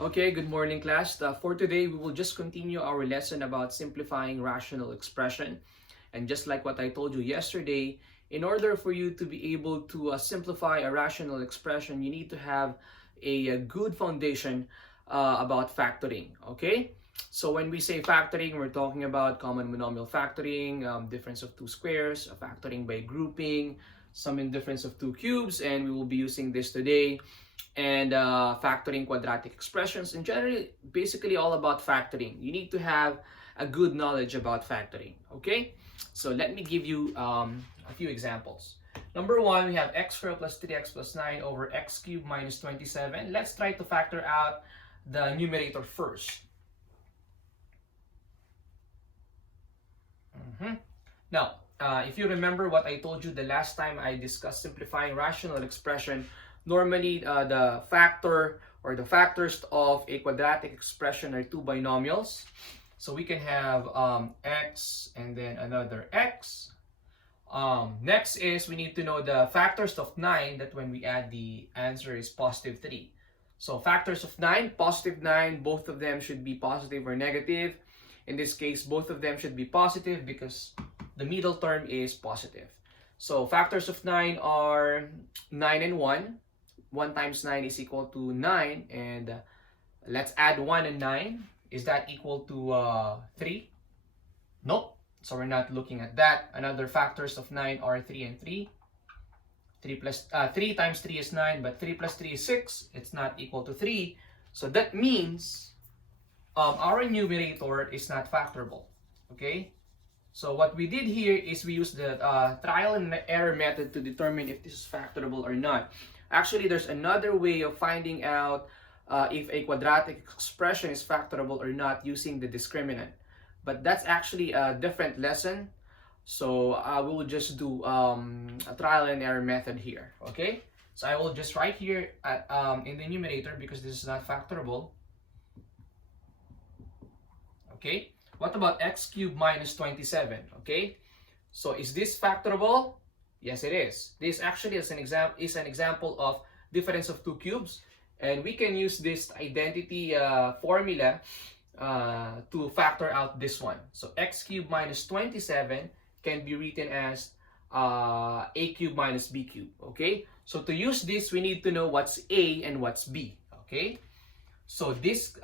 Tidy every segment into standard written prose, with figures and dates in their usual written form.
Okay, good morning class. For today, we will just continue our lesson about simplifying rational expression. And just like what I told you yesterday, in order for you to be able to simplify a rational expression, you need to have a good foundation about factoring, okay? So when we say factoring, we're talking about common monomial factoring, difference of two squares, factoring by grouping, sum and difference of two cubes, and we will be using this today, and factoring quadratic expressions. In general, basically all about factoring. You need to have a good knowledge about factoring, okay? So let me give you a few examples. Number one, we have x squared plus 3x plus 9 over x cubed minus 27. Let's try to factor out the numerator first. Now, if you remember what I told you the last time I discussed simplifying rational expression, normally the factor or the factors of a quadratic expression are two binomials. So we can have x and then another x. Next is we need to know the factors of 9, that when we add the answer is positive 3. So factors of 9, positive 9, both of them should be positive or negative. In this case, both of them should be positive because the middle term is positive. So factors of 9 are 9 and 1. 1 times 9 is equal to 9. And let's add 1 and 9. Is that equal to 3? Nope. So we're not looking at that. Another factors of 9 are 3 and 3. 3 times 3 is 9, but 3 plus 3 is 6. It's not equal to 3. So that means our numerator is not factorable. Okay? So what we did here is we used the trial and error method to determine if this is factorable or not. Actually, there's another way of finding out if a quadratic expression is factorable or not using the discriminant. But that's actually a different lesson. So we will just do a trial and error method here. Okay? So I will just write here in the numerator, because this is not factorable. Okay? What about x cubed minus 27? Okay? So is this factorable? Yes, it is. This actually is an example of difference of two cubes, and we can use this identity formula to factor out this one. So x cubed minus 27 can be written as a cubed minus b cubed. Okay? So to use this, we need to know what's a and what's b. Okay? So this,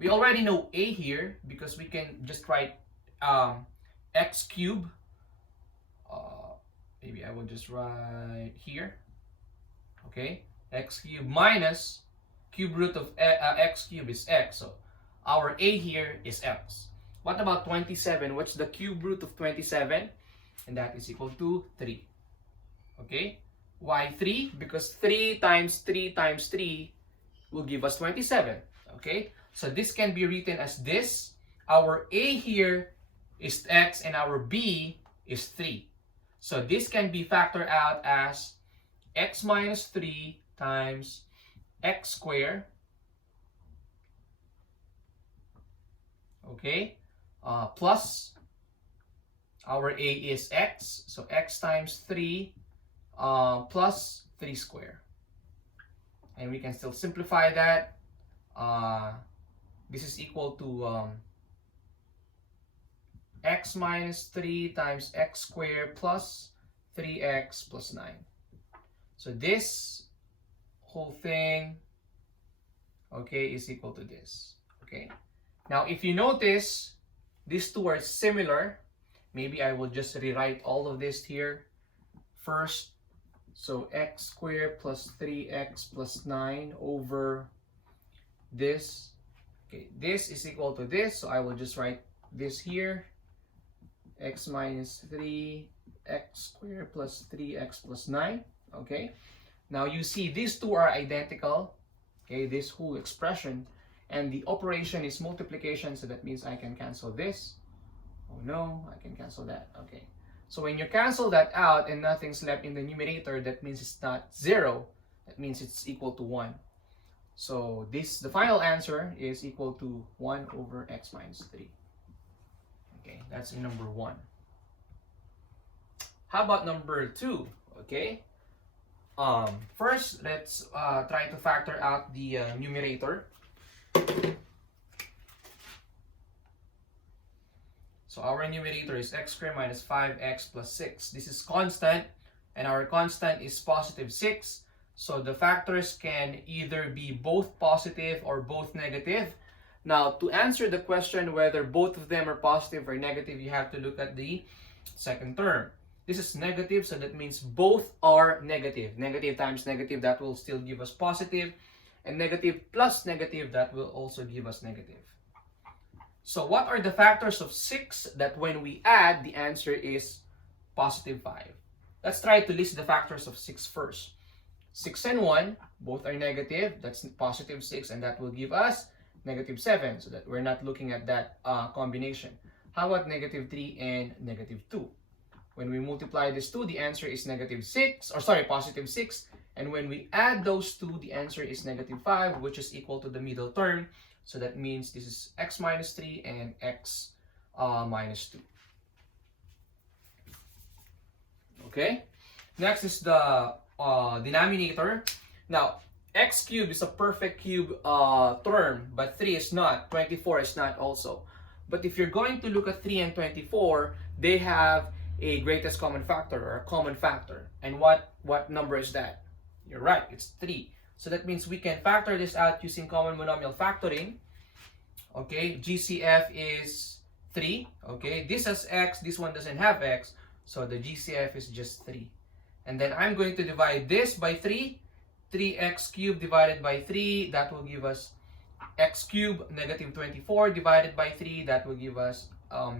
we already know a here because we can just write x cubed. Maybe I will just write here. Okay, x cubed minus cube root of x cubed is x. So our a here is x. What about 27? What's the cube root of 27? And that is equal to 3. Okay, why 3? Because 3 times 3 times 3 will give us 27. Okay, so this can be written as this. Our a here is x and our b is 3. So this can be factored out as x minus 3 times x squared. Okay, plus our a is x, so x times 3 plus 3 squared. And we can still simplify that. This is equal to x minus 3 times x squared plus 3x plus 9. So this whole thing, okay, is equal to this. Okay. Now, if you notice, these two are similar. Maybe I will just rewrite all of this here first. So x squared plus 3x plus 9 over this. Okay, this is equal to this. So I will just write this here. X minus 3 x squared plus 3x plus 9. Okay. Now you see these two are identical. Okay, this whole expression. And the operation is multiplication. So that means I can cancel this. Oh no, I can cancel that. Okay. So when you cancel that out and nothing's left in the numerator, that means it's not 0. That means it's equal to 1. So the final answer is equal to 1 over x minus 3. Okay, that's in number 1. How about number 2? Okay. First, let's try to factor out the numerator. So our numerator is x squared minus 5x plus 6. This is constant, and our constant is positive 6. So the factors can either be both positive or both negative. Now, to answer the question whether both of them are positive or negative, you have to look at the second term. This is negative, so that means both are negative. Negative times negative, that will still give us positive. And negative plus negative, that will also give us negative. So what are the factors of 6 that when we add, the answer is positive 5? Let's try to list the factors of 6 first. 6 and 1, both are negative. That's positive 6, and that will give us negative 7, so that we're not looking at that combination. How about negative 3 and negative 2? When we multiply these two, the answer is negative 6, or sorry, positive 6. And when we add those two, the answer is negative 5, which is equal to the middle term. So that means this is x minus 3 and x minus 2. Okay? Next is the denominator. Now, x cubed is a perfect cube term, but 3 is not. 24 is not also. But if you're going to look at 3 and 24, they have a greatest common factor, or a common factor. And what number is that? You're right, it's 3. So that means we can factor this out using common monomial factoring. Okay, GCF is 3. Okay, this has x, this one doesn't have x, so the GCF is just 3. And then I'm going to divide this by 3. 3x cubed divided by 3, that will give us x cubed. Negative 24 divided by 3, that will give us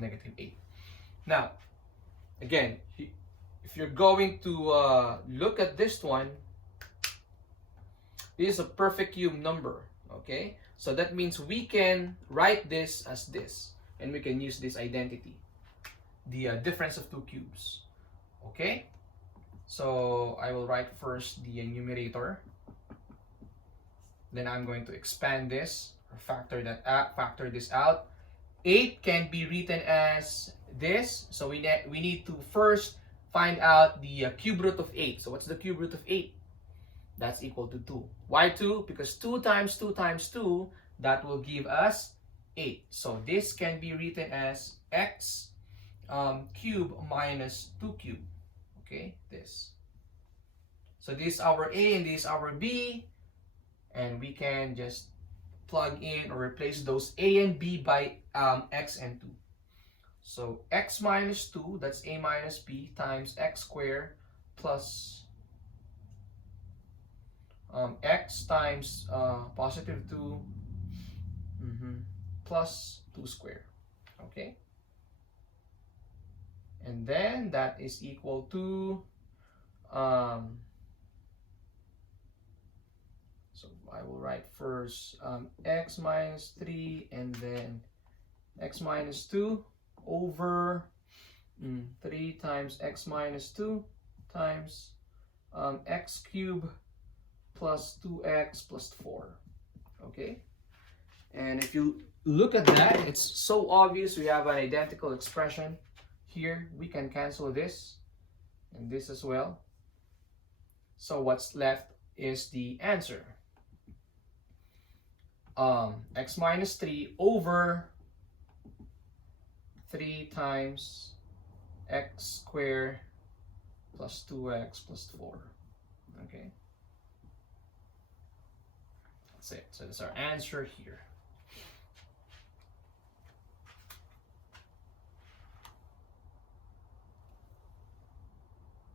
negative 8. Now, again, if you're going to look at this one, this is a perfect cube number, okay? So that means we can write this as this, and we can use this identity, the difference of two cubes, okay? So I will write first the numerator, then I'm going to expand this, or factor this out. 8 can be written as this, so we need to first find out the cube root of 8. So what's the cube root of 8? That's equal to 2. Why 2? Because 2 times 2 times 2, that will give us 8. So this can be written as x cube minus 2 cube. Okay, this. So this is our a and this is our b. And we can just plug in or replace those a and b by x and 2. So x minus 2, that's a minus b, times x squared plus x times positive 2 plus 2 squared. Okay? And then that is equal to so I will write first x minus 3 and then x minus 2 over 3 times x minus 2 times x cubed plus 2x plus 4. Okay? And if you look at that, it's so obvious we have an identical expression here. We can cancel this and this as well. So what's left is the answer. X minus 3 over 3 times x squared plus 2x plus 4. Okay? That's it. So that's our answer here.